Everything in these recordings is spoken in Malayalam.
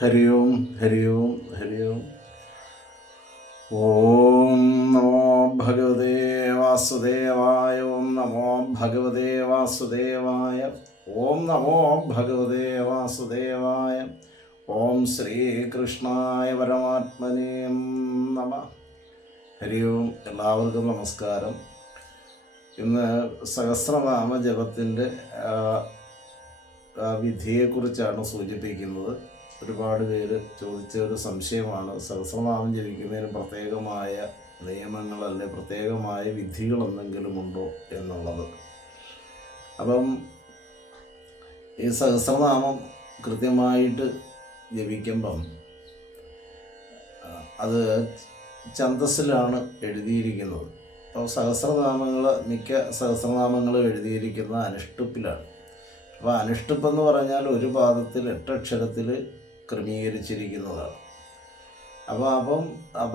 ഹരി ഓം ഹരി ഓം ഹരി ഓം. ഓം നമോ ഭഗവതേ വാസുദേവായ. ഓം നമോ ഭഗവതേ വാസുദേവായ. ഓം നമോ ഭഗവതേ വാസുദേവായ. ഓം ശ്രീകൃഷ്ണായ പരമാത്മനേ നമഃ. ഹരി ഓം. എല്ലാവർക്കും നമസ്കാരം. ഇന്ന് സഹസ്രനാമ ജപത്തിൻ്റെ വിധിയെക്കുറിച്ചാണ് സൂചിപ്പിക്കുന്നത്. ഒരുപാട് പേര് ചോദിച്ച ഒരു സംശയമാണ്, സഹസ്രനാമം ജപിക്കുന്നതിന് പ്രത്യേകമായ നിയമങ്ങളല്ലേ, പ്രത്യേകമായ വിധികൾ എന്തെങ്കിലും ഉണ്ടോ എന്നുള്ളത്. അപ്പം ഈ സഹസ്രനാമം കൃത്യമായിട്ട് ജപിക്കുമ്പം അത് ഛന്ദസ്സിലാണ് എഴുതിയിരിക്കുന്നത്. അപ്പോൾ മിക്ക സഹസ്രനാമങ്ങളും എഴുതിയിരിക്കുന്ന അനുഷ്ടുപ്പിലാണ്. അപ്പോൾ അനുഷ്ടുപ്പെന്ന് പറഞ്ഞാൽ ഒരു പാദത്തിൽ 8 അക്ഷരത്തിൽ ക്രമീകരിച്ചിരിക്കുന്നതാണ്. അപ്പോൾ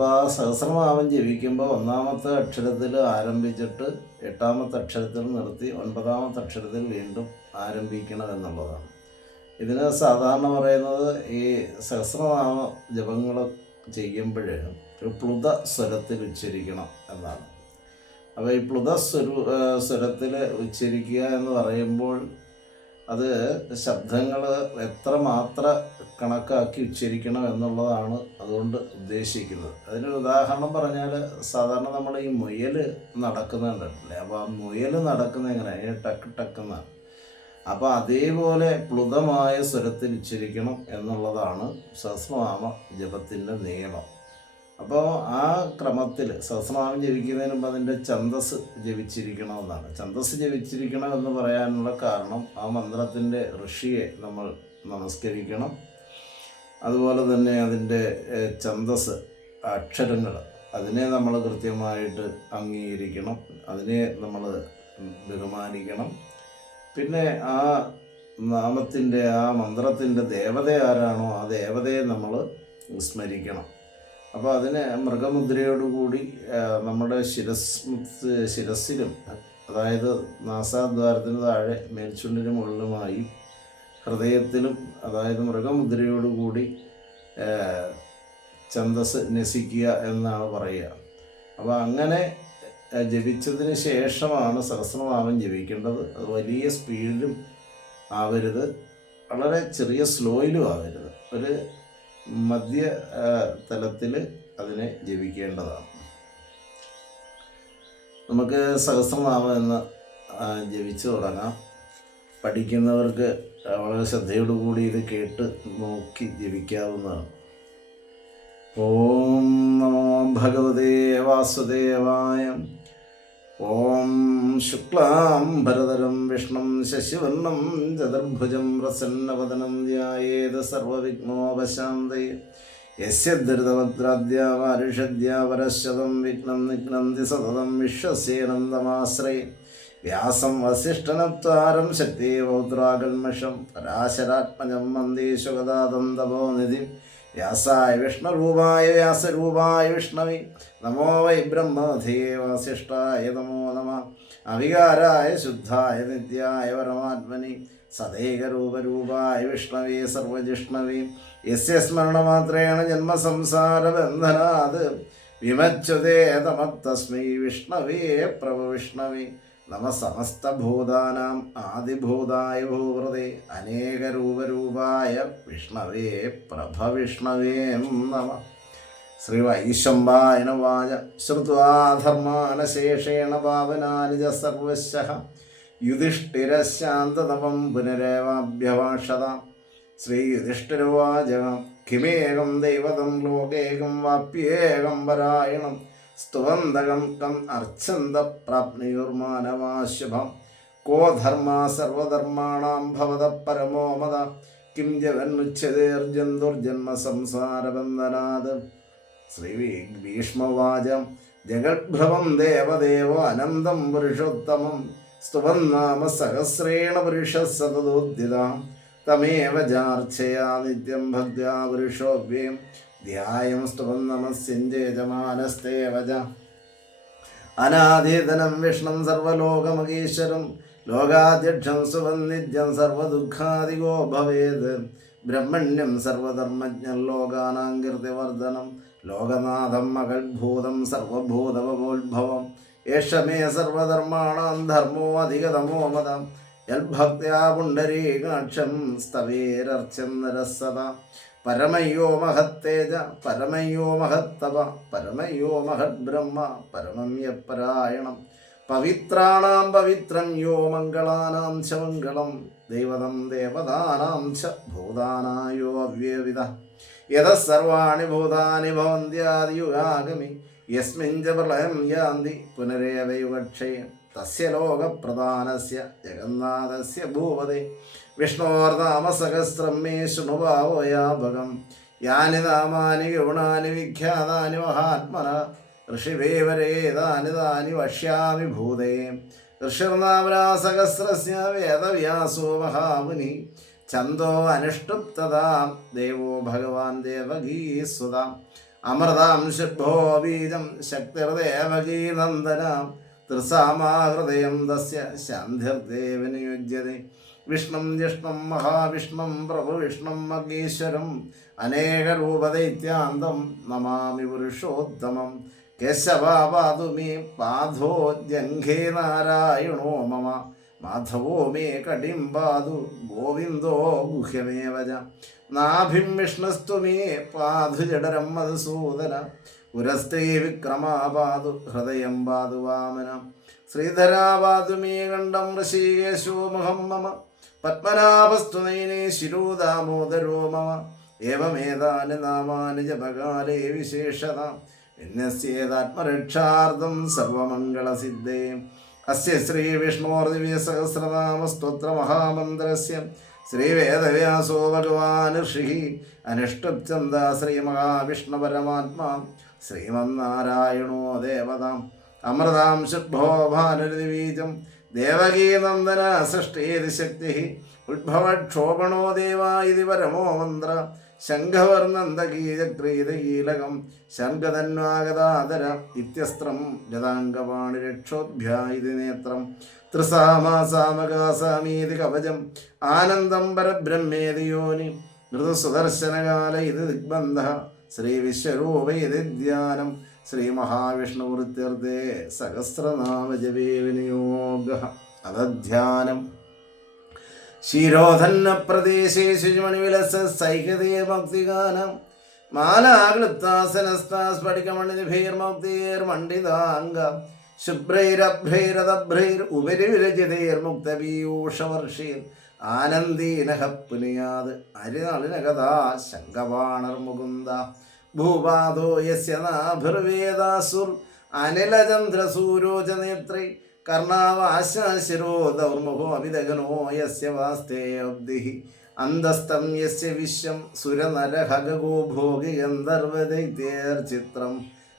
ആ സഹസ്രനാമം ജപിക്കുമ്പോൾ 1-ാമത്തെ അക്ഷരത്തിൽ ആരംഭിച്ചിട്ട് 8-ാമത്തെ അക്ഷരത്തിൽ നിർത്തി 9-ാമത്തെ അക്ഷരത്തിൽ വീണ്ടും ആരംഭിക്കണം എന്നുള്ളതാണ്. ഇതിന് സാധാരണ പറയുന്നത് ഈ സഹസ്രനാമ ജപങ്ങൾ ചെയ്യുമ്പോൾ ഒരു പ്ലുത സ്വരത്തിൽ ഉച്ചരിക്കണം എന്നാണ്. അപ്പോൾ ഈ പ്ലുത സ്വരത്തിൽ ഉച്ചരിക്കുക എന്ന് പറയുമ്പോൾ അത് ശബ്ദങ്ങൾ എത്രമാത്രം കണക്കാക്കി ഉച്ചരിക്കണം എന്നുള്ളതാണ് അതുകൊണ്ട് ഉദ്ദേശിക്കുന്നത്. അതിനൊരു ഉദാഹരണം പറഞ്ഞാൽ, സാധാരണ നമ്മൾ ഈ മുയൽ നടക്കുന്നുണ്ടല്ലേ, അപ്പോൾ ആ മുയൽ നടക്കുന്ന എങ്ങനെ ടക്ക് ടക്കെന്നാണ്. അപ്പോൾ അതേപോലെ പ്ലുതമായ സ്വരത്തിൽ ഉച്ചരിക്കണം എന്നുള്ളതാണ് സഹസ്രനാമ ജപത്തിൻ്റെ നിയമം. അപ്പോൾ ആ ക്രമത്തിൽ സഹസ്രനാമം ജപിക്കുന്നതിന് മുമ്പ് അതിൻ്റെ ഛന്ദസ് ജപിച്ചിരിക്കണമെന്നാണ്. ഛന്ദസ് ജപിച്ചിരിക്കണമെന്ന് പറയാനുള്ള കാരണം, ആ മന്ത്രത്തിൻ്റെ ഋഷിയെ നമ്മൾ നമസ്കരിക്കണം. അതുപോലെ തന്നെ അതിൻ്റെ ഛന്ദസ് അക്ഷരങ്ങൾ അതിനെ നമ്മൾ കൃത്യമായിട്ട് അംഗീകരിക്കണം, അതിനെ നമ്മൾ ബഹുമാനിക്കണം. പിന്നെ ആ നാമത്തിൻ്റെ ആ മന്ത്രത്തിൻ്റെ ദേവത ആരാണോ ആ ദേവതയെ നമ്മൾ സ്മരിക്കണം. അപ്പോൾ അതിന് മൃഗമുദ്രയോടുകൂടി നമ്മുടെ ശിരസ്സിലും, അതായത് നാസാദ്വാരത്തിന് താഴെ മേൽച്ചുണ്ടിന് മുകളിലുമായി ഹൃദയത്തിലും, അതായത് മൃഗമുദ്രയോടുകൂടി ഛന്ദസ് നസിക്കുക എന്നാണ് പറയുക. അപ്പോൾ അങ്ങനെ ജപിച്ചതിന് ശേഷമാണ് സഹസ്രനാമം ജപിക്കേണ്ടത്. അത് വലിയ സ്പീഡിലും ആവരുത്, വളരെ ചെറിയ സ്ലോയിലും ആവരുത്, ഒരു മധ്യ തലത്തിൽ അതിനെ ജപിക്കേണ്ടതാണ്. നമുക്ക് സഹസ്രനാമം എന്ന് ജപിച്ചു തുടങ്ങാം. പഠിക്കുന്നവർക്ക് വളരെ ശ്രദ്ധയോടുകൂടി ഇത് കേട്ട് നോക്കി ജപിക്കാവുന്നതാണ്. ഓം നമോ ഭഗവതേ വാസുദേവായ. ഓം ശുക്ലാം ഭരതരം വിഷ്ണും ശശിവർണം ചതുർഭുജം പ്രസന്നവദനം ധ്യായേത് സർവവിഘ്നോപശാന്തയേ. യസ്യ ധൃതവക്രാദ്യാ പരശതം വിഘ്നം നിഘ്നന്തി സതതം വിശ്വസ്യേനന്ദമാശ്രയേ. വ്യാസം വസിഷ്ഠനപ്താരം ശക്തി പൗത്രാകൽമഷം പരാശരാത്മജം വന്ദേ ശുഗദാതന്തപോനിധിം. വ്യാസായ വിഷ്ണുരൂപായ വ്യാസരൂപായ വിഷ്ണവേ നമോ വൈ ബ്രഹ്മധേ വാസിഷ്ഠായ നമോ നമഃ. അവികാരായ ശുദ്ധായ നിത്യായ പരമാത്മനി സദൈകരൂപരൂപായ വിഷ്ണവേ സർവജിഷ്ണവേ. യസ്യ സ്മരണമാത്രേണ ജന്മസംസാരബന്ധനാത് വിമച്യതേ തമത്തസ്മൈ വിഷ്ണവേ പ്രഭവിഷ്ണവേ. നമ സമസ്തഭൂതാനാം ആദിഭൂതായ ഭൂവൃതേ അനേകരൂപരൂപായ വിഷ്ണവേ പ്രഭവിഷ്ണവേ നമഃ. ശ്രീ വൈശംബായന വാച ശ്രുത്വാ ധർമാനശേഷേണ പാവനാനി ച സർവശഃ. യുധിഷ്ഠിരശാന്തതമം പുനരേവാഭ്യഭാഷതാം. ശ്രീ യുധിഷ്ഠിരോവാച കിമേകം ദൈവതം ലോകേകം വാപ്യേകം പരായണം. സ്തുവന്തകം കം അർച്ചന്ത പ്രാപ്നുയുർമാനവാശുഭം. കോ ധർമ്മ സർവധർമാണാം ഭവത പരമോ മത. കിം ജഗന്നുച്ഛതേർജന്തുർജന്മ സംസാരബന്ധനാത്. ശ്രീ ഭീഷ്മവാച ജഗദ്ഭ്രവം ദേവദേവോ അനന്തം പുരുഷോത്തമം. സ്തുവന്നാമ സഹസ്രേണ പുരുഷ സതതോദ്ധിതാം. തമേവ ചാർച്ചയാ നിത്യം ഭക്ത്യാ പുരുഷോഭ്യം. ധ്യായം സ്തുവം നമസ്യഞ്ചേജമാനസ്തേവച. അനാദിതനം വിഷ്ണും സർവലോകമഹീശ്വരം. ലോകാധ്യക്ഷം സുവന്നിധ്യം സർവദുഃഖാദികോ ഭവേത്. ബ്രഹ്മണ്യം സർവധർമ്മജ്ഞം ലോകാനാം കീർത്തിവർദ്ധനം ലോകനാഥം മകത്ഭൂതം സർവഭൂതവോത്ഭവം യേഷമേ സർവധർമാണാം ധർമ്മോ അധികതമോ മതം യൽഭക്ത്യാ പുണ്ഡരീകാക്ഷം സ്തവേരർച്ചം നരസദ പരമയോ മഹത്തേജ പരമയോ മഹത്തപ പരമയോ മഹദ്ബ്രഹ്മ പരമം യപരായണം പവിത്രാണാം പവിത്രം യോ മംഗളാനാം ച മംഗളം ദൈവതം ദേവതാനാം ച ഭൂതാനായോ അവ്യവിധ യതഃ സർവാണി ഭൂതാനി ഭവന്ത്യാദിയുഗാഗമി യസ്മിൻ ച പ്രളയം യാന്തി പുനരേവ യുഗക്ഷയം തസ്യ ലോകപ്രധാനസ്യ ജഗന്നാഥസ്യ ഭൂപതേ വിഷ്ണോർനാമസഹസ്രം മേ ശൃണുഭാവയാഭകം യാനി നാമാനി ഗുണാനി വിഖ്യാതാനി മഹാത്മന ഋഷിവേവരേതാനി താനി വക്ഷ്യാമി ഭൂതേ ഋഷിർനാമനാസഹസ്രസ്യ വേദവ്യാസോ മഹാമുനി ഛന്ദോ അനുഷ്ടുപ്തതാ ദേവോ ഭഗവാൻ ദേവകീസുത അമൃതാം ശുഭോ ബീജം ശക്തിർദേവകീ നന്ദനാം ത്രിസാമാഹൃദയം തസ്യ ശാന്തിർദേവനിയുജ്യതേ വിഷ്ണും ജിഷ്ണും മഹാവിഷ്ണും പ്രഭുവിഷ്ണും മഗീശ്വരം അനേകരൂപദൈത്യാന്തം നമാമി പുരുഷോത്തമം കേശവാപാതു മേ പാധോ ജംഘേ നാരായണോ മമ മാധവോ മേ കടിം പാതു ഗോവിന്ദോ ഗുഹ്യമേവ നാഭിം വിഷ്ണുസ്തു മേ പാധു ജഡരം മധുസൂദന പുരസ്ത്രീ വിക്രമാ പാതു ഹൃദയം പാതു വാമന ശ്രീധരാ പാതു മേ കണ്ഠം ഋഷികേശോ മുഖം മമ പത്മനാഭസ്തു നയനേ ശിരോ ദാമോദരോ മമ ഏവമേതാനി നാമാനി ജപകാലേ വിശേഷത വിന്യസ്യേതാത്മരക്ഷാർത്ഥം സർവമംഗളസിദ്ധേ അസ്യ ശ്രീ വിഷ്ണോർദിവ്യസഹസ്രനാമസ്തോത്രമഹാമന്ത്രസ്യ ശ്രീവേദവ്യാസോ ഭഗവാൻ ഋഷി അനുഷ്ടുപ്ചന്ദ ശ്രീമഹാവിഷ്ണുപരമാത്മാ ശ്രീമന്നാരായണോ ദേവതാം അമൃതാം ശുഭോ ഭാനുരതിബീജം ദേവകീനന്ദന സൃഷ്ടേതി ശക്തി ഉദ്ഭവക്ഷോഭണോ ദേവ ഇതി പരമോ മന്ത്ര ശംഖവർണന്തകീചക്രീതകീലകം ശംഖധന്വാഗതാദര ഇത്യസ്ത്രം രഥാംഗപാണിരക്ഷോഭ്യാ ഇതി നേത്രം ത്രിസാമാസാമകാസാമീതി കവചം ആനന്ദം പരബ്രഹ്മേതി യോനി ഋതുസുദർശനകാല ഇത് ദിഗ്ബന്ധ ശ്രീവിശ്വരൂപ ഇത് ധ്യാനം ശ്രീമഹാവിഷ്ണുവൃത്യർത്ഥേ സഹസ്രനാമജപേ വിനിയോഗ അധ്യാനം ശിരോധന്ന പ്രദേശേ ശുചിമണിവിലസ സൈകതേ ഭക്തിഗാനം മാലാഗ്ലുപ്താസനസ്താസ്ഫടികമണിഭിർമുക്തിർമണ്ഡിതാംഗ ശുഭ്രൈരഭ്രൈരതഭ്രൈർ ഉപരി വിരചിതൈർമുക്തപീയൂഷവർഷീർ ആനന്ദീനഃ പുനിയാത് അരിനളിനകഥാ ശങ്കവാണർ മുകുന്ദ ഭൂപാദോ യസ്യ നാഭിർവേദാസുർ അനിലചന്ദ്രസൂരോച നേത്രൈ കർണാവാശിരോ ദൗർമുഖോ അഭിദഗനോ യസ്യ വാസ്തേബ്ധി അന്തസ്തം യസ്യ വിശ്വം സുരനരഹഗോ ഭോഗി ഗന്ധർവദൈത്യേർചിത്രം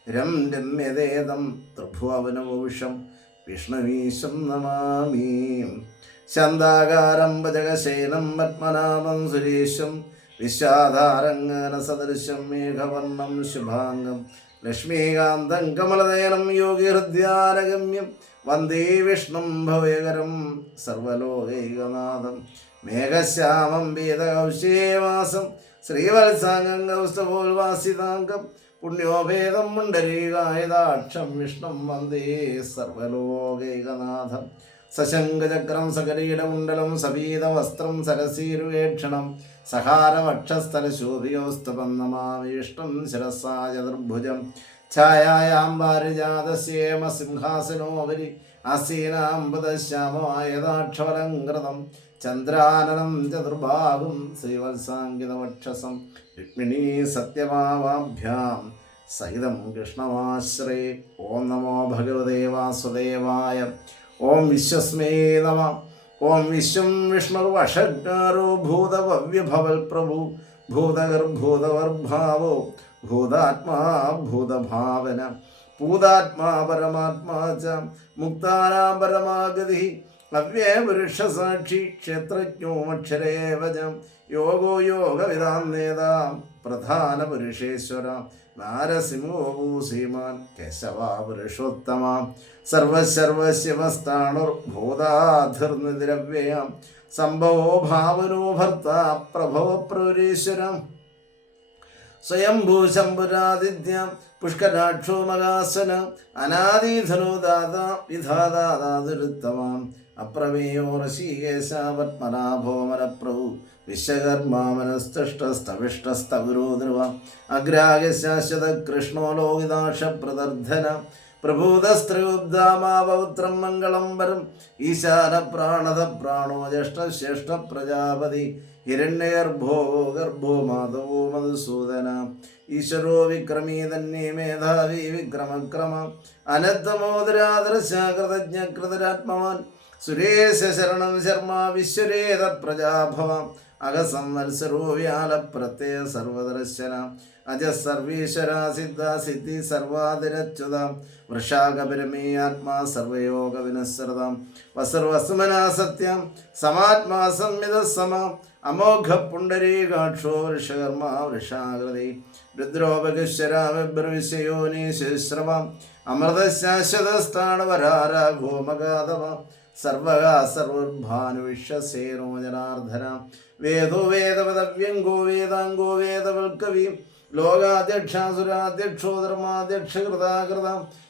രം രമ്യതേദം ത്രിഭുവനവംശം വിഷ്ണുവീശം നമാമി ശാന്താകാരം ഭജകശേനം പത്മനാഭം സുരേശം വിശ്വാധാരംഗനസദൃശം മേഘവർണം ശുഭാംഗം ലക്ഷ്മീകാന്തം കമലനയനം യോഗിഹൃദ്യാനഗമ്യം വന്ദേ വിഷ്ണും ഭവയകരം സർവലോകൈകനാഥം മേഘശ്യാമം വേദകൗശേവാസം ശ്രീവത്സാംഗം കൗസ്തപോൽവാസിതാംഗം പുണ്യോഭേദം പുണ്ഡരീകായതാക്ഷം വിഷ്ണും വന്ദേ സർവലോകൈകനാഥം സശങ്കചക്രം സകരീടകുണ്ടലം സപീതവസ്ത്രം സരസീരുവേക്ഷണം സഹാരവക്ഷസ്ഥലശോഭിയോസ്തപം നമാമി വിഷ്ണും ശിരസാ ചതുർഭുജം ഛായായാം പാരിജാതസ്യേമ സിംഹാസനോപരി ആസീനാംബുദശ്യാമയഥാക്ഷവലംകൃതം ചന്ദ്രാനനം ചതുർഭാഗം ശ്രീവത്സാങ്കിതവക്ഷസം രുക്മിണീ സത്യഭാവാഭ്യാം സഹിതം കൃഷ്ണമാശ്രേ. ഓം നമോ ഭഗവതേ വാസുദേവായ. ഓം വിശ്വസ്മേ നമ. ഓം വിശ്വം വിഷ്ണുർവഷഡ്കാരോ ഭൂതഭവ്യഭവൽ പ്രഭു ഭൂതഗർഭൂതവർഭാവോ ഭൂതാത്മാ ഭൂതഭാവന ഭൂതാത്മാ പരമാത്മാ ച മുക്താനാം പരമാഗതി അവ്യയപുരുഷസാക്ഷി ക്ഷേത്രജ്ഞോ അക്ഷരേവ ച യോഗോ യോഗവിദാം നേതാം പ്രധാന പുരുഷേശ്വര നാരസിംഹോ ഭൂസീമാൻ കേശവാ പുരുഷോത്തമ സർവശർവശിവസ്ഥാണുർഭൂതാധിർനിദ്രവ്യയാം സംഭവോ ഭാവനോ ഭർത്ത പ്രഭവ പ്രൗരീശ്വരം സ്വയംഭൂ ശംഭുരാദിത്യ പുഷ്കരാക്ഷോ മകാസന അനാദിധനോ ദാത വിധാതാതുരുത്തമാം അപ്രമേയോ ഋഷികേശ പത്മനാഭോ മനപ്രഭു വിശ്വകർമാമനസ്തഷ്ടസ്തവിഷ്ടസ്തഗുരോ ധ്രുവ അഗ്രാഹ്യ ശാശ്വത കൃഷ്ണോ ലോകിതാക്ഷ പ്രദർധന പ്രഭൂതസ്ത്രിയുബ്ധാമാപൗത്രം മംഗളം വരം ഈശാന പ്രാണത പ്രാണോ ജ്യേഷ്ഠ പ്രജാപതി ഹിരണ്യഗർഭോ ഗർഭോ മാധവോ മധുസൂദന ഈശ്വരോ വിക്രമീ തന്നെ മേധാവി വിക്രമക്രമ അനന്തമോദരാദർശകൃതജ്ഞകൃതരാത്മവാൻ സുരേശ ശരണം ശർമ്മ വിശ്വരേത പ്രജാഭവ അകസംവത്സരോ വ്യാലപ്രത്യയ സർവദർശന അജ സർവീശ്വര സിദ്ധ സിദ്ധി സർവാതിരച്യുത വൃഷാകപരമേ ആത്മാ സർവയോഗ വിനസ്സൃതം വസർവസ്മനാ സത്യം സമാത്മാ സംമിത സമ അമോഘ പുണ്ടരീകാക്ഷോ വൃഷകർമ്മ വൃഷാകൃതി രുദ്രോപകശ്വരാവിബ്രവിശയോനീശ്രവം അമൃതശാശ്വതസ്ഥാണവരാരാഘോമഗാതവ സർവകാ സർവർഭാനുവിശ്വസേനോ ജനാർദ്ദന വേദോ വേദവദവ്യംഗോ വേദാംഗോ വേദവൽക്കവി ലോകാധ്യക്ഷാസുരാധ്യക്ഷോ ധർമാധ്യക്ഷകൃതാകൃത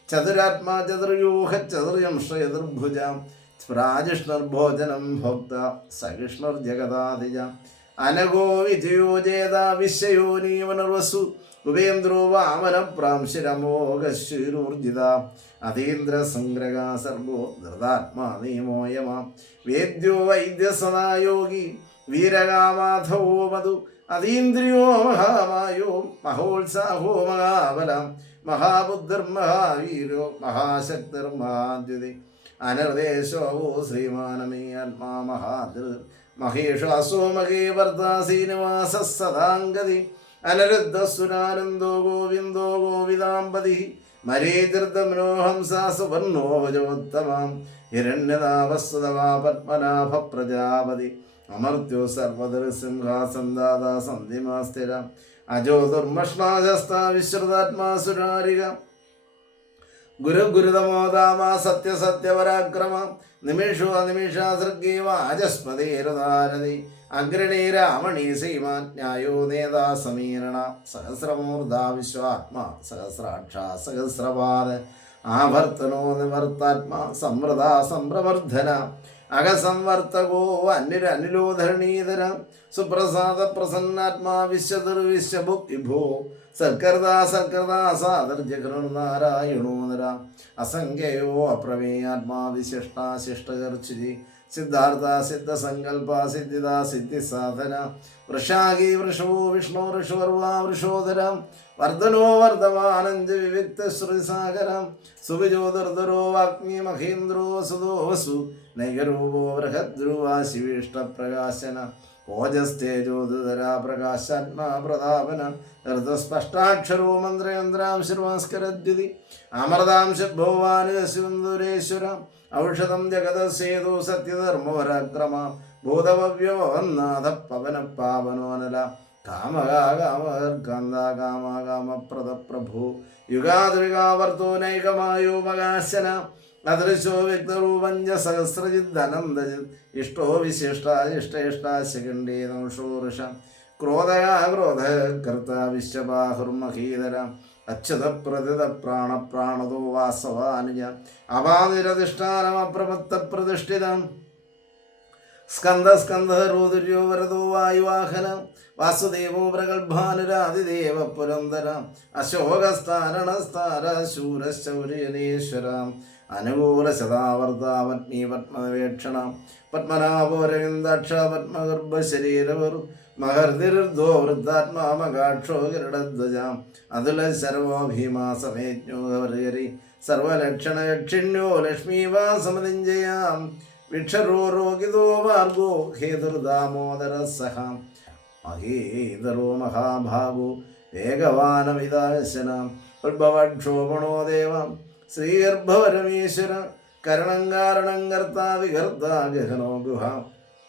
ചതുരാത്മാ ചതുർയൂഹ ചതുർയംശ ചതുർഭുജ പ്രാജിഷ്ണുർഭോജനം ഭോക്ത സഹിഷ്ണുർജഗദാധിജ അനഘോ വിജയോ ജേത വിശ്വയോനീവനർവസു ഉപേന്ദ്രോ വാമന പ്രാംശിരമോഘശൂർജിത അതീന്ദ്ര സംഗ്രഹ സർവോ ധൃതാത്മാ നിയമോയമ വേദ്യോ വൈദ്യ സദായോഗി വീരകാമാധവോ മധു അതീന്ദ്രിയോ മഹാമായോ മഹോത്സാഹോ മഹാബലം മഹാബുദ്ധിർമഹാവീരോ മഹാശക്തിർമഹാദ്യുതി അനർദേശോ ശ്രീമാനമേ ആത്മാ മഹാദൃ മഹേഷാസോ മഹേ വർദ്ധാസീനിവാസ സദാംഗതി അനരുദ്ധസുരാനന്ദോ ഗോവിന്ദോ ഗോവിദാംബതി മരീതൃതമനോഹംസാ സുവർണോജോത്തമാം ഹിരണ്യതാവസ്തുതമാ പത്മനാഭ പ്രജാപതി അമർത്യോ സർവദർസിംഹാസന്ദാത സന്ധിമാസ്ഥിര അജോ ദുർമഷ്ണാശസ്ത വിശ്രുതാത്മാസുരാരിക ഗുരുതമോദാമ സത്യസത്യപരാക്രമ നിമിഷോ അനിമിഷാസൃഗീവ അജസ്മതേരുദാരതി അഗ്രണീ രാമണീ ശ്രീമാൻ ന്യായോ നേതാ സമീരണ സഹസ്രമൂർധാ വിശ്വാത്മാ സഹസ്രാക്ഷ സഹസ്രപാദ ആവർത്തനോ നിവർത്താത്മാ സമൃദ്ധ സംപ്രവർദ്ധന അകസംവർത്തകോ അനിലോധരണീതര സുപ്രസാദ പ്രസന്നാത്മാ വിശ്വദുർവിശ്വഭുക്തിഭോ സൽക്കൃതാ സാദർജകൃനാരായണോ നര അസംഖ്യയോ അപ്രമേയാത്മാ വിശിഷ്ടാശിഷ്ടകർച്ചുരി സിദ്ധാർത്ഥ സിദ്ധസങ്കൽപ സിദ്ധിത സിദ്ധിസാധന വൃഷാകി വൃഷവോ വിഷ്ണു ഋഷുവർവാ വൃഷോദരം വർദ്ധനോ വർദ്ധമാനഞ്ച വിവിക്ത ശ്രുതിസാഗരം സുവിജോദർദരോ വാഗ്മി മഹീന്ദ്രോ വസുദോ വസു നൈകരൂപോ ബൃഹദ്രുവ ശിവിഷ്ടപ്രകാശന ഓജസ്തേജോധരാ പ്രകാശാത്മാ പ്രതാപന ഹൃദസ്പഷ്ടാക്ഷരോ മന്ത്രയന്ത്രാം ശർവാസ്കരദ്യുതി അമൃതാംശഭോവാനുരേശ്വര ഔഷധം ജഗതസേതു സത്യധർമ്മപരാക്രമ ഭൂതഭവ്യോ വന്നാഥ പവന പാവനോനല കാമകാമപ്രദ പ്രഭു യുഗാതുരികാവർത്തോ നൈകമായോ മകാശന അദൃശോ വ്യക്തരൂപഞ്ച സഹസ്രജിദനന്ദജിത് ഇഷ്ടോ വിശിഷ്ട ഇഷ്ടേഷ്ട ശിഖണ്ഡേ നൗഷോർഷ ക്രോധകർത്ത വിശ്വബാഹുർമഹീധര അച്യുത പ്രതിത പ്രാണപ്രാണതോ വാസവാനുജ അപാതിരധിഷ്ഠാനമപ്രമത്ത പ്രതിഷ്ഠിതം സ്കന്ദസ്കന്ധരോദുര്യോ വരദോ വായുവാഹന വാസുദേവോ പ്രഗൽഭാനുരാതിദേവ പുരന്തര അശോകസ്ഥാരണസ്ഥാര ശൂരശൗര്യനേശ്വര അനുകൂല ശതാവർത്താപത്മീ പത്മവേക്ഷണ പത്മനാഭോരവിന്ദാക്ഷ പത്മഗർഭശരീരവർ മഹർദിർദ്ധോ വൃദ്ധാത്മാ മകാക്ഷോ ഗരുഡധ്വജ അതുല ശർവോ ഭീമാ സമേജ്ഞോഹരി സർവലക്ഷണയക്ഷിണ്യോ ലക്ഷ്മീവാസമതിഞ്ജയാം വിക്ഷരോ രോഗിതോ മാർഗോ ഹേതുർദാമോദര സഹ മഹീധരോ മഹാഭാഗോ വേഗവാനമിതാശന ഉത്ഭവക്ഷോഭണോ ദേവം ശ്രീഗർഭവരമീശ്വര കരണം കാരണം കർത്താ വികർത്ത ഗഹനോ ഗുഹ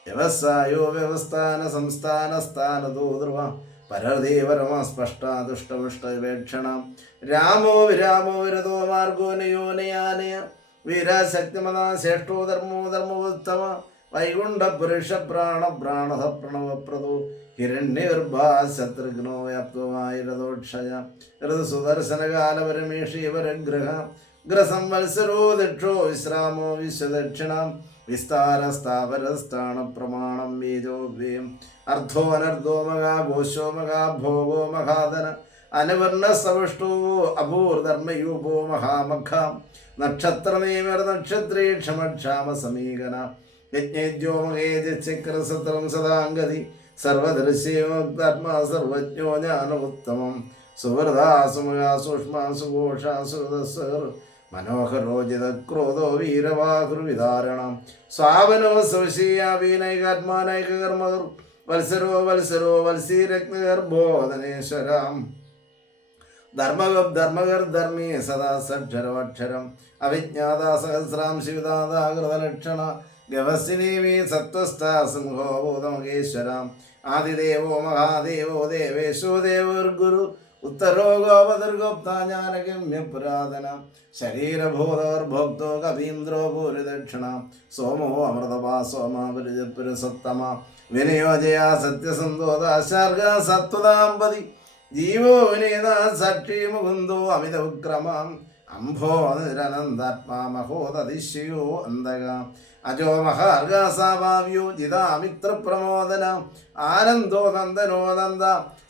വ്യവസായോ വ്യവസ്ഥാന സംസ്ഥാന സ്ഥാനതോ ധ്രുവ പരദേവരമ സ്പഷ്ട ദുഷ്ടപുഷ്ടവേക്ഷണ രാമോ വിരാമോ വിരതോ മാർഗോ നയോ നയാനയ വീരാശക്തിമതാ ശ്രേഷ്ഠോ ധർമ്മോ ധർമ്മോത്തമ വൈകുണ്ഠ പുരുഷ പ്രാണ പ്രാണധ പ്രണവപ്രദോ ഹിരണ്യഗർഭാ ശത്രുഘ്നോ വ്യാപ്തമായ രഥോക്ഷയ ഋതുസുദർശനകാല പരമേഷീവരഗ്രഹ ഗ്രസംവത്സരോ ദക്ഷോ വിശ്രാമോ വിശ്വദക്ഷിണാം വിസ്താരസ്ഥാപരസ്ഥാണ പ്രമാണം ബീജോഭ്യം അർദ്ധോ അനർദ്ധോ മഹാഘോഷോ മഹാഭോഗോ മഹാധന അനുവർണ സവിഷ്ടോ അഭൂർധർമ്മയൂപോ മഹാമഖാം നക്ഷത്രനേമർ നക്ഷത്രേ ക്ഷമക്ഷാമ സമീകന യജ്ഞേജ്യോ മഹേജക്രസത്രം സദാംഗതി സർവദർശ്യേത്മാ സർവജ്ഞോ ജ്ഞാനോത്തമം സുഹൃദാ സുമയാ സൂക്ഷ്മാ സുഘോഷാ സുഹൃദസ്സർ മനോഹരോജിത ക്രോധോ വീരവാഹൃവിധാരണം സ്വാവനോ സ്വശീയാവീനൈകാത്മാനൈകകർമ്മകർ വത്സരോ വത്സരോ വത്സീരഗ്നിഗർഭോധനേശ്വരാം ധർമ്മഗർധർമ്മീ സദാ സക്ഷരോക്ഷരം അവിജ്ഞാത സഹസ്രാം ശിവദാതാകൃതലക്ഷണ ഗവസിനീമീ സത്വസ്ഥാ സിംഹോ ഭൂതമകേശ്വരാം ആദിദേവോ മഹാദേവോ ദേവേശോ ദേവർഗുരു ഉത്തരോ ഗോപദർഗോപ്ത ജ്ഞാനഗമ്യ പുരാതന ശരീരഭൂതോർഭോക്തോ കവീന്ദ്രോ പൂരിദക്ഷിണ സോമോ അമൃതപാ സോമാപുരുജപുരസത്തമ വിനയോജയ സത്യസന്തോദാശാർഗ സത്വതാമ്പതി ജീവോ വിനീത സാക്ഷി മുകുന്ദോ അമിത വിക്രമാം അംഭോ നിരനന്ദാത്മാ മഹോദതിശയോ അന്തക അജോ മഹാർഗാസാവാവ്യോ ജിതാമിത്രപ്രമോദന ആനന്ദോ നന്ദനോ നന്ദ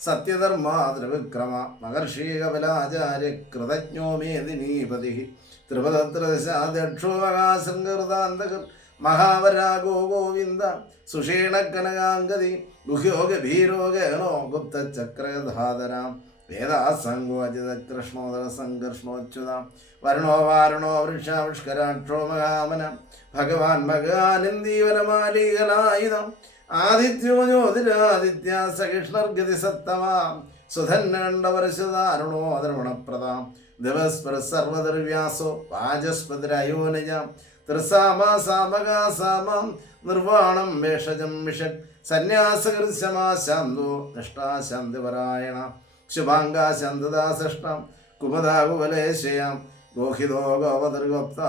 സത്യധർമാതൃവിക്രമ മഹർഷി കപിലാചാര്യ കൃതജ്ഞോ മേദിനീപതി ത്രിപദത്രദശാധ്യക്ഷോ മഹാശങ്കൃതാന്തകർ മഹാവരാഗോ ഗോവിന്ദ സുഷീണക്കനകാംഗതി ഗുഹ്യോ ഗഭീരോ ഗഹനോ ഗുപ്തചക്രധാതരാം വേദാസംഗോചിത കൃഷ്ണോദര സംഘർഷ്ണോച്യുതാം വരുണോ വാരുണോ വൃക്ഷാവിഷ്കരാക്ഷോ മഹാമന ഭഗവാൻ ഭഗവാനിന്ദീവനമാലീകലായുധം ആദിത്യോ ജ്യോതിരാദിത്യ സഹിഷ്ണർഗതി സത്തമാം സുധന്നണ്ടപരശുതാരുണോ ദ്രവണപ്രദാം ദിവസ്പര സർവദർവ്യാസോ വാചസ്പതിരയോനിജാം ത്രിസാമാസാമകാസാമാം നിർവാണം വേഷജം വിഷക് സന്യാസകൃശമാശാന്തോ നിഷ്ഠാശാന്തിപരായണ ശുഭാംഗാശാന്തദാസൃഷ്ടാം കുമദാകുവലേശയാം ഗോഹിതോ ഗോപദർഗോപ്ത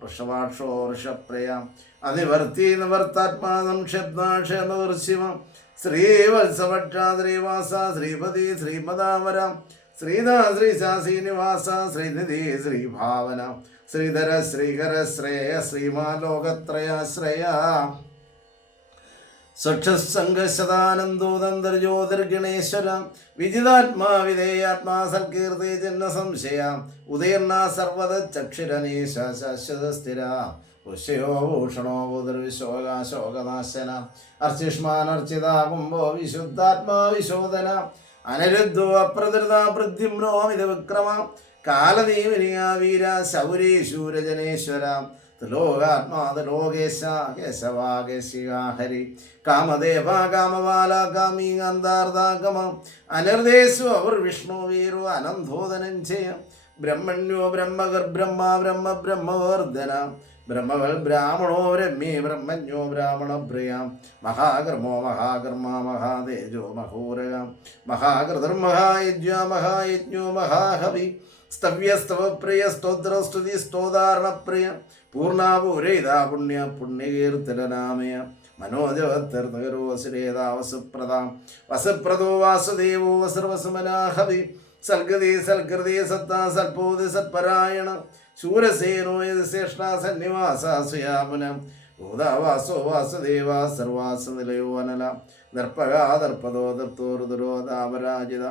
വൃഷഭാക്ഷോ വൃഷപ്രയാം അതിവർത്തി നിവർത്താത്മാനം ക്ഷബ്ദാക്ഷേമദർശിവം ശ്രീവത്സഭക്ഷാദ്രീവാസ ശ്രീപതി ശ്രീമദാവരം ശ്രീധാ ശ്രീശാ ശ്രീനിവാസ ശ്രീനിധി ശ്രീഭാവന ശ്രീധര ശ്രീകര ശ്രേയ ശ്രീമാലോകത്രയാശ്രയ സക്ഷസംഗശതാനന്ദോദന്തർജ്യോതിർഗണേശ്വര വിജിതാത്മാ വിധേയാത്മാ സൽകീർത്തി ജന്മ സംശയ ഉദീർണ സർവത ചക്ഷുരനീശ ശാശ്വത സ്ഥിര പുഷ്യോ ഭൂഷണോ ഭൂതർവിശോകാശോകനാശന അർച്ചിഷ്മാനർച്ചിതാ കുംഭോ വിശുദ്ധാത്മാ വിശോധന അനിരുദ്ധോ അപ്രതൃത പൃഥ്വിമ്നോമിത വിക്രമ കാലദീവനിയ വീര ശൗരീ ശൂരജനേശ്വര ത്രിലോകാത്മാതലോകേശ കേശവാകേശികാ ഹരി കാമദേവ കാമബാല കാമീകാന്താർദാഗമ അനിർദേശു അവർ വിഷ്ണു വീരോ അനന്തോദനഞ്ജയ ബ്രഹ്മണ്യോ ബ്രഹ്മഗർബ്രഹ്മ ബ്രഹ്മ ബ്രഹ്മവർദ്ധന ബ്രഹ്മവൽ ബ്രാഹ്മണോ ബ്രഹ്മീ ബ്രഹ്മജ്ഞോ ബ്രാഹ്മണപ്രിയ മഹാകർമ്മോ മഹാകർമ്മ മഹാതേജോ മഹോരക മഹാകൃതർമഹായജ്ഞ മഹായജ്ഞോ മഹാഹവി സ്തവ്യസ്തവപ്രിയ സ്തോത്രസ്തുതി സ്തോധാരണപ്രിയ പൂർണാപൂരയിതാ പുണ്യ പുണ്യകീർത്തനാമയ മനോജവത്തർത്തകരോ ശ്രീതാവസുപ്രദാം വസുപ്രദോ വാസുദേവോ വസർവസുമനാഹവി സൽഗതി സൽകൃതി സത്താ സൽപോതി സത്പരായണ ശൂരസേനോ യശ്രേഷ്ഠ സന്നിവാസ സുയാമുന ഭൂതാവാസോ വാസുദേവ സർവാസ നിലയോ അനല ദർപ്പകാ ദർപ്പദോ ദത്തോ രുദുരോ ദാപരാജിത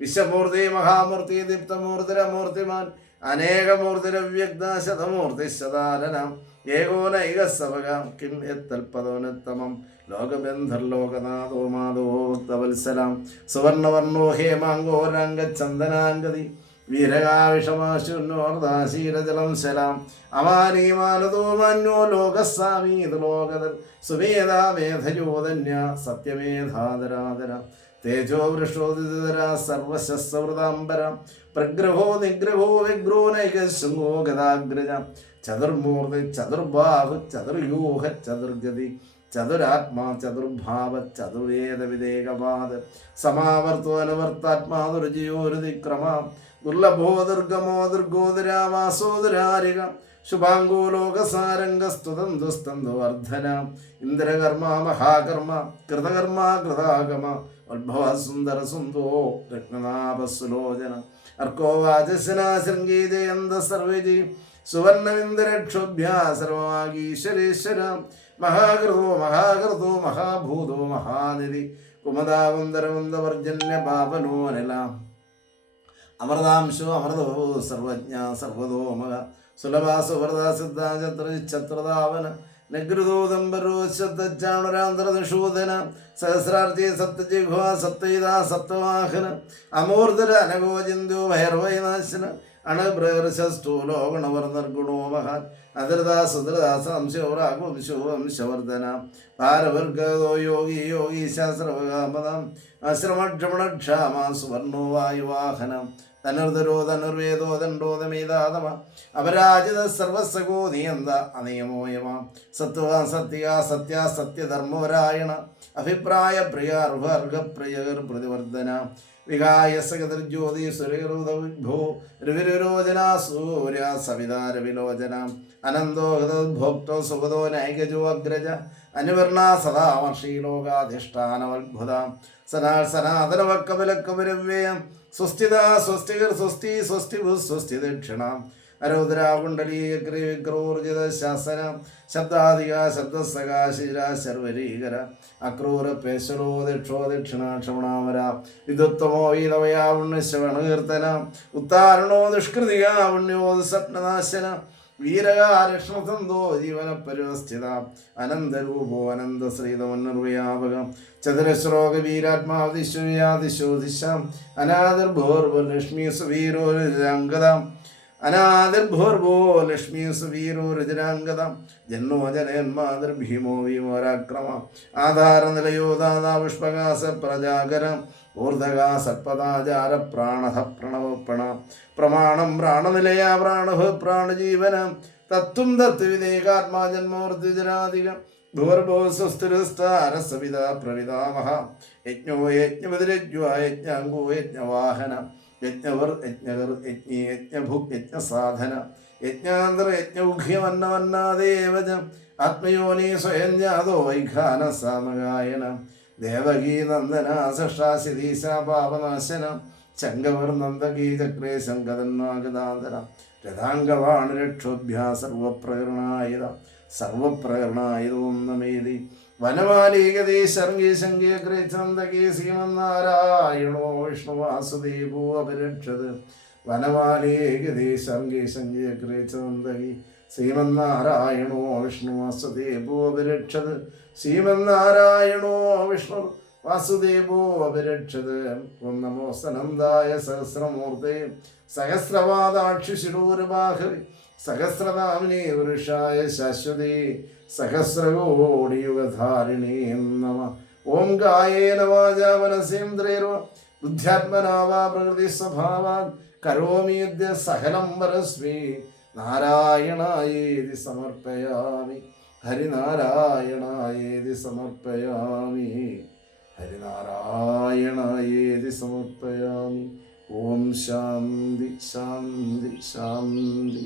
വിശ്വമൂർത്തി മഹാമൂർത്തി ദീപ്തമൂർത്തിരമൂർത്തിമാൻ അനേകമൂർത്തിരവ്യക്ത ശതമൂർത്തി ശതാലനം ഏകോനൈകസവക കിം എത്തൽപദോനുത്തമം ലോകബന്ധർലോകനാഥോ മാധോ ഭക്തവത്സലാം സുവർണവർണോ ഹേമാങ്കോ രംഗചന്ദനാംഗതി വീരകാവിഷമാശുന്നോർദാശീരജലം ശലാം അമാനീമാനതോ മാന്യോ ലോകസ്വാമീത് ലോകതൽ സുമേധാ മേധയോധന്യ സത്യമേധാതരാതര തേജോ വൃഷോദിതര സർവശസ്വൃതാംബര പ്രഗ്രഹോ നിഗ്രഹോ വിഗ്രോ നൈകശൃംഗോ ഗതാഗ്രജ ചതുർമൂർത്തി ചതുർബാഹു ചതുർയൂഹ ചതുർഗതി ചതുരാത്മാ ചതുർഭാവ ചതുർവേദ വിദേകപാദ സമാവർത്തോ അനുവർത്താത്മാ ദുർജയോരുതിക്രമ ദുർലഭോ ദുർഗമോ ദുർഗോദരാവാസോ ദുരാരിക ശുഭാംഗോ ലോകസാരംഗസ്തുതം ദുസ്തന്തുവർദ്ധന ഇന്ദ്രകർമ്മ മഹാകർമ്മ കൃതകർമ്മ കൃതാഗമ ഉത്ഭവ സുന്ദര സുന്ദോ രത്നനാഭസുലോചന അർക്കോ വാചസ്സന ശൃംഗീജയന്ത സർവജി സുവർണവിന്ദരക്ഷോഭ്യ സർവമാഗീശ്വരേശ്വര മഹാകൃതോ മഹാകൃതോ മഹാഭൂതോ മഹാനിധി കുമതാവന്തരവന്തവർജന്യ പാപനോനല അമൃതാംശോ അമൃതോ സർവജ്ഞ സർവതോമക സുലഭ സുഹൃദ സിദ്ധാചത്രചത്രതാവന നഗൃതോദംബരോ ശബ്ദാണുരാന്തരനിഷൂദന സഹസ്രാർച്ചി സപ്തജിഹ്വ സപ്തൈത സപ്തവാഹന അമൂർധര അനഗോചിന്ദോ ഭൈർവൈനാശന അണുപ്രകർശസ്ഥൂലോ ഗുണവർദ്ധർഗുണോ മഹാൻ അതിർദാ സുദൃദാ സംശയോ രാഘവംശോ വംശവർദ്ധന ഭാരവർഗതോ യോഗി യോഗീശ സർവകാമദം അശ്രമക്ഷമണക്ഷാമ സുവർണോ വായുവാഹനം ധനുർധരോ ധനുർവേദോ ദണ്ഡോദമേതാതമ അപരാജിത സർവസഗോ നിയന്ത അനിയമോയമ സത്വ സത്യ സത്യ സത്യധർമ്മപരായണ അഭിപ്രായ പ്രിയ അർഹർഘപ്രിയർ പ്രതിവർദ്ധന വികായ സകൃജ്യോതി സുരഭോ രവിരോചന സൂര്യ സവിതാരവിലോചന അനന്തോ ഹൃദോദ്ഭോക്തോ സുഗതോ നൈകജോ അഗ്രജ അനുവർണ സദാമർഷീലോകാധിഷ്ഠാനവത്ഭുത സനാതനവക്കബലക്കബരവ്യയം സ്വസ്തിത സ്വസ്തികർ സ്വസ്തി സ്വസ്തി ഭൂ സ്വസ്തി ദക്ഷിണ അരോദ്രാകുണ്ടലീക്രോർജിത ശാസന ശബ്ദാധിക ശബ്ദസകാശിര ശർവരീകര അക്രൂര പേശലോ ദക്ഷോ ദക്ഷിണാക്ഷമണാമര വിദുത്തമോ വീതവയാവുണ്യശ്രവണകീർത്തന ഉത്താരണോ ദുഷ്കൃതിക പുണ്യോ സ്വപ്നനാശന വീരകാരക്ഷണസന്തോ ജീവന പരിവസ്ഥിത അനന്തരൂപോ അനന്തശ്രീതമന്യർവ്യാപകം ചതുരശ്ലോക വീരാത്മാദിശ്വയാദിശോ ദിശാം അനാദിർഭോർവലക്ഷ്മി സുവീരോ രജാംഗതാം അനാദിർഭോർവോ ലക്ഷ്മി സുവീരോ രജനാംഗതാം ജന്മോ ജനന്മാതിർഭീമോ ഭീമോരാക്രമ ആധാരനിലയോ ദാതാ പുഷ്പകാസ പ്രജാകരം ഊർധകാ സത്പദാചാര പ്രാണഹ പ്രണവപ്പണ പ്രമാണം പ്രാണനിലയ പ്രാണഭ പ്രാണജീവനം തത്വം തത്വവിദേകാത്മാ ജന്മോർദ്ധിജനാധികം ഭൂർഭോ സ്വസ്തിരസ്താരസവിത പ്രവിതാമഹ യജ്ഞോ യജ്ഞപതിരജ്വ യജ്ഞാംഗോ യജ്ഞവാഹന യജ്ഞവർ യജ്ഞകർ യജ്ഞി യജ്ഞഭുക് യജ്ഞസാധന യജ്ഞാന്തര യജ്ഞൗഖ്യമന്നവന്നാദേവജ ആത്മയോനി സ്വയം ജാതോ വൈഖാന സാമഗായന ദേവകീ നന്ദന സഷ്ടാശിതീശ പാപനാശന ശങ്കവർ നന്ദകീ ചക്രേ ശങ്കതന്മാഗതാന്തര രഥാംഗവാണ് രക്ഷോഭ്യാ സർവപ്രകരണായുധ സർവപ്രകരണായുധവും നമേതി വനമാലീകതേ ശർഗീ ശങ്കീകൃ ചന്ദകീ ശ്രീമന്നാരായണോ വിഷ്ണു വാസുദേവോ അപരക്ഷത് വനമാലീകതേ ശർഗീ ശങ്കീകൃ ചന്ദകീ ശ്രീമന്നാരായണോ വിഷ്ണു വാസുദേവോ അപരക്ഷത് ശ്രീമന്നാരായണോ വിഷ്ണു വാസുദേവോ അപരക്ഷത് ഓം നമോ സനന്ദായ സഹസ്രമൂർത്തേ സഹസ്രപാദാക്ഷിശിരൂരബാഹവി സഹസ്രനാമിനി വൃഷായ ശാശ്വതേ സഹസ്രകോടിയുഗധാരിണീ നമ ഓം കായേന വാചാ മനസേന്ദ്രൈർവ ബുദ്ധ്യാത്മനാ വാ പ്രകൃതി സ്വഭാവാൻ കരോമി യദ്യ സകലം പരസ്മൈ നാരായണായേതി സമർപ്പയാമി ഹരിനാരായണായേതി സമർപ്പയാമി ഹരിനാരായണായേതി സമർപ്പയാമി ഓം ശാന്തി ശാന്തി ശാന്തി.